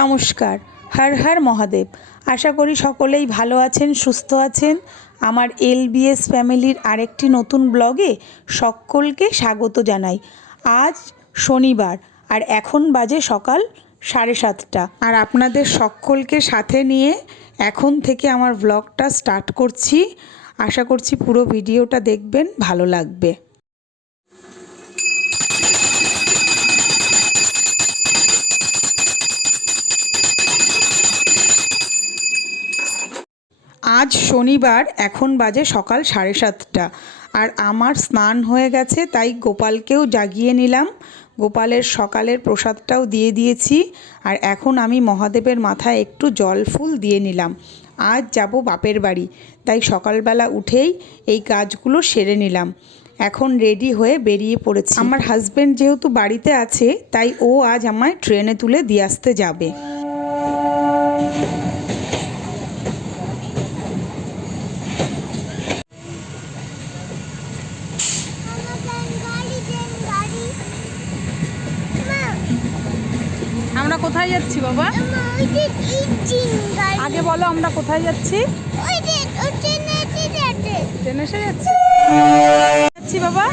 নমস্কার, হর হর মহাদেব। আশা করি সকলেই ভালো আছেন, সুস্থ আছেন। আমার এলবিএস ফ্যামিলির আরেকটি নতুন ব্লগে সকলকে স্বাগত জানাই। আজ শনিবার, আর এখন বাজে সকাল সাড়ে সাতটা। আর আপনাদের সকলকে সাথে নিয়ে এখন থেকে আমার ব্লগটা স্টার্ট করছি। আশা করছি পুরো ভিডিওটা দেখবেন, ভালো লাগবে। আজ শনিবার, এখন বাজে সকাল সাড়ে সাতটা। আর আমার স্নান হয়ে গেছে, তাই গোপালকেও জাগিয়ে নিলাম। গোপালের সকালের প্রসাদটাও দিয়ে দিয়েছি, আর এখন আমি মহাদেবের মাথায় একটু জল ফুল দিয়ে নিলাম। আজ যাব বাপের বাড়ি, তাই সকালবেলা উঠেই এই কাজগুলো সেরে নিলাম। এখন রেডি হয়ে বেরিয়ে পড়েছি। আমার হাজব্যান্ড যেহেতু বাড়িতে আছে, তাই ও আজ আমায় ট্রেনে তুলে দিয়ে আসতে যাবে। আমরা কোথায় যাচ্ছি, বাবা? আগে বলো, আমরা কোথায় যাচ্ছি? ট্রেনে যাচ্ছি? বাবা?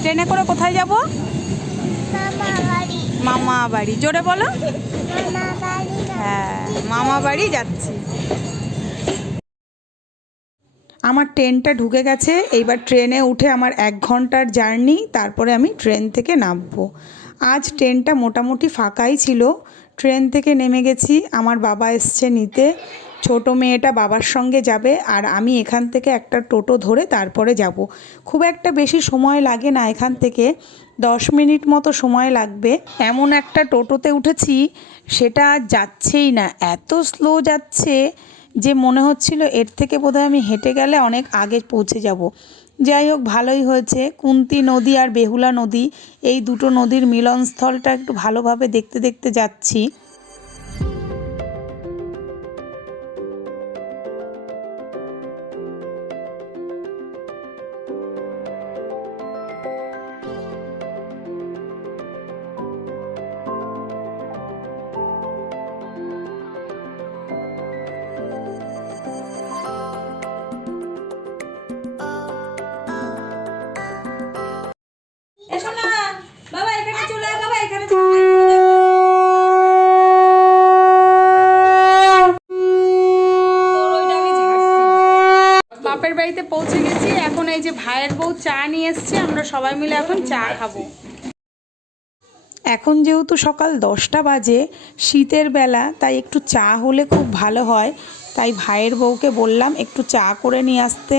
ট্রেনে করে কোথায় যাব? মামা বাড়ি জোরে বলো। হ্যাঁ মামা বাড়ি যাচ্ছি। আমার ট্রেনটা ঢুকে গেছে, এইবার ট্রেনে উঠে আমার এক ঘণ্টার জার্নি, তারপরে আমি ট্রেন থেকে নামবো। আজ ট্রেনটা মোটামুটি ফাঁকাই ছিল। ট্রেন থেকে নেমে গেছি, আমার বাবা এসছে নিতে। ছোট মেয়েটা বাবার সঙ্গে যাবে আর আমি এখান থেকে একটা টোটো ধরে তারপরে যাব। খুব একটা বেশি সময় লাগে না এখান থেকে, দশ মিনিট মতো সময় লাগবে। এমন একটা টোটোতে উঠেছি, সেটা যাচ্ছেই না। এত স্লো যাচ্ছে যে মনে হচ্ছিল এর থেকে বোধহয় আমি হেঁটে গেলে অনেক আগে পৌঁছে যাব। যাই হোক, ভালোই হয়েছে। কুন্তি নদী আর বেহুলা নদী, এই দুটো নদীর মিলনস্থলটা একটু ভালোভাবে দেখতে দেখতে যাচ্ছি। গেছি এখন এই যে ভাইয়ের বউ চা নিয়ে এসছে, আমরা সবাই মিলে এখন চা খাব। এখন যেহেতু সকাল দশটা বাজে, শীতের বেলা, তাই একটু চা হলে খুব ভালো হয়। তাই ভাইয়ের বউকে বললাম একটু চা করে নিয়ে আসতে।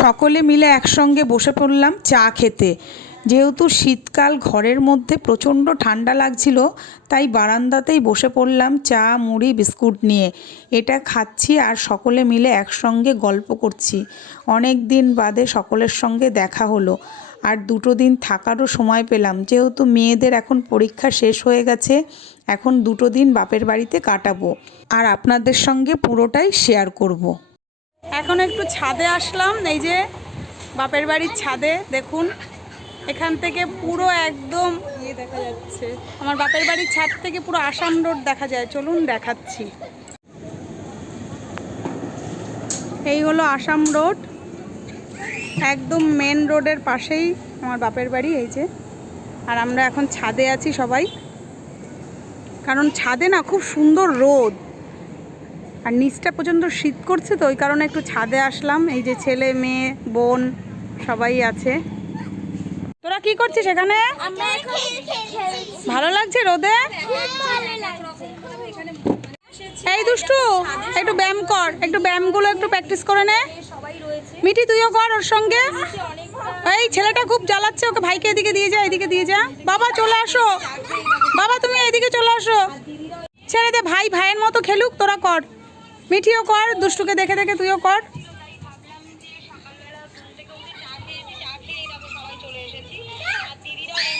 সকলে মিলে একসঙ্গে বসে পড়লাম চা খেতে। যেহেতু শীতকাল ঘরের মধ্যে প্রচণ্ড ঠান্ডা লাগছিল, তাই বারান্দাতেই বসে পড়লাম চা, মুড়ি, বিস্কুট নিয়ে। এটা খাচ্ছি আর সকলে মিলে একসঙ্গে গল্প করছি। অনেক দিন বাদে সকলের সঙ্গে দেখা হলো। আর দুটো দিন থাকারও সময় পেলাম। যেহেতু মেয়েদের এখন পরীক্ষা শেষ হয়ে গেছে, এখন দুটো দিন বাপের বাড়িতে কাটাবো। আর আপনাদের সঙ্গে পুরোটাই শেয়ার করব। এখন একটু ছাদে আসলাম, এই যে বাপের বাড়ির ছাদে, দেখুন। এখান থেকে পুরো একদম ইয়ে দেখা যাচ্ছে। আমার বাপের বাড়ির ছাদ থেকে পুরো আসাম রোড দেখা যায়। চলুন দেখাচ্ছি। এই হলো আসাম রোড। একদম মেন রোডের পাশেই আমার বাপের বাড়ি এই যে। আর আমরা এখন ছাদে আছি সবাই। কারণ ছাদে না খুব সুন্দর রোদ। আর নিচটা পর্যন্ত শীত করছে তো ওই কারণে একটু ছাদে আসলাম। এই যে ছেলে মেয়ে বোন সবাই আছে। তোরা কি করছিস এখানে? ভালো লাগছে রোদে? এই দুষ্টু একটু ব্যায়াম কর। একটু ব্যায়ামগুলো একটু প্র্যাকটিস করে নে। মিঠি তুইও কর ওর সঙ্গে। এই ছেলেটা খুব জ্বালাচ্ছে ওকে ভাইকে এদিকে দিয়ে যা এদিকে দিয়ে যা। বাবা চলে আসো। বাবা তুমি এদিকে চলে আসো। ছেড়ে দে ভাই ভাইয়ের মতো খেলুক তোরা কর। মিঠিও কর দুষ্টুকে দেখে দেখে তুইও কর।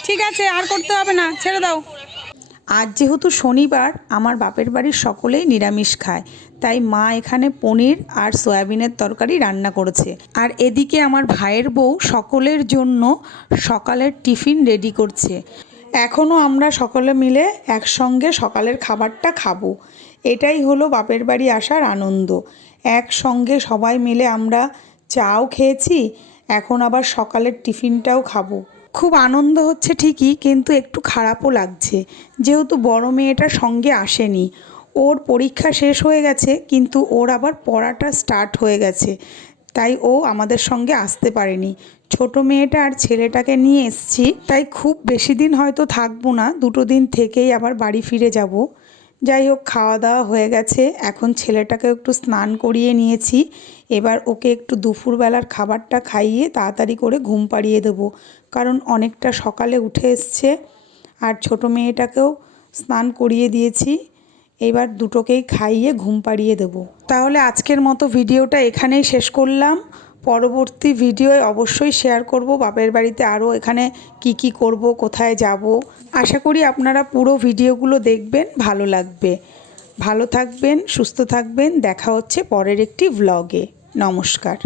ঠিক আছে, আর করতে হবে না, ছেড়ে দাও। আজ যেহেতু শনিবার, আমার বাপের বাড়ির সকলেই নিরামিষ খায়। তাই মা এখানে পনির আর সয়াবিনের তরকারি রান্না করেছে। আর এদিকে আমার ভাইয়ের বউ সকলের জন্য সকালের টিফিন রেডি করছে। এখনও আমরা সকলে মিলে একসঙ্গে সকালের খাবারটা খাব। এটাই হলো বাপের বাড়ি আসার আনন্দ। একসঙ্গে সবাই মিলে আমরা চাও খেয়েছি, এখন আবার সকালের টিফিনটাও খাব। খুব আনন্দ হচ্ছে ঠিকই, কিন্তু একটু খারাপও লাগছে। যেহেতু বড় মেয়েটা সঙ্গে আসেনি। ওর পরীক্ষা শেষ হয়ে গেছে, কিন্তু ওর আবার পড়াটা স্টার্ট হয়ে গেছে। তাই ও আমাদের সঙ্গে আসতে পারেনি। ছোট মেয়েটা আর ছেলেটাকে নিয়ে এসছি, তাই খুব বেশি দিন হয়তো থাকব না, দুটো দিন থেকেই আবার বাড়ি ফিরে যাব। যাই হোক, খাওয়া দাওয়া হয়ে গেছে। এখন ছেলেটাকে একটু স্নান করিয়ে নিয়েছি। এবার ওকে একটু দুপুরবেলার খাবারটা খাইয়ে তাড়াতাড়ি করে ঘুম পাড়িয়ে দেবো। কারণ অনেকটা সকালে উঠে এসছে আর ছোট মেয়েটাকেও স্নান করিয়ে দিয়েছি। এবার দুটোকেই খাইয়ে ঘুম পাড়িয়ে দেবো। তাহলে আজকের মতো ভিডিওটা এখানেই শেষ করলাম। পরবর্তী ভিডিওয় অবশ্যই শেয়ার করব। বাপের বাড়িতে আরও এখানে কি কি করব, কোথায় যাব। আশা করি আপনারা পুরো ভিডিওগুলো দেখবেন, ভালো লাগবে। ভালো থাকবেন, সুস্থ থাকবেন। দেখা হচ্ছে পরের একটি ব্লগে নমস্কার।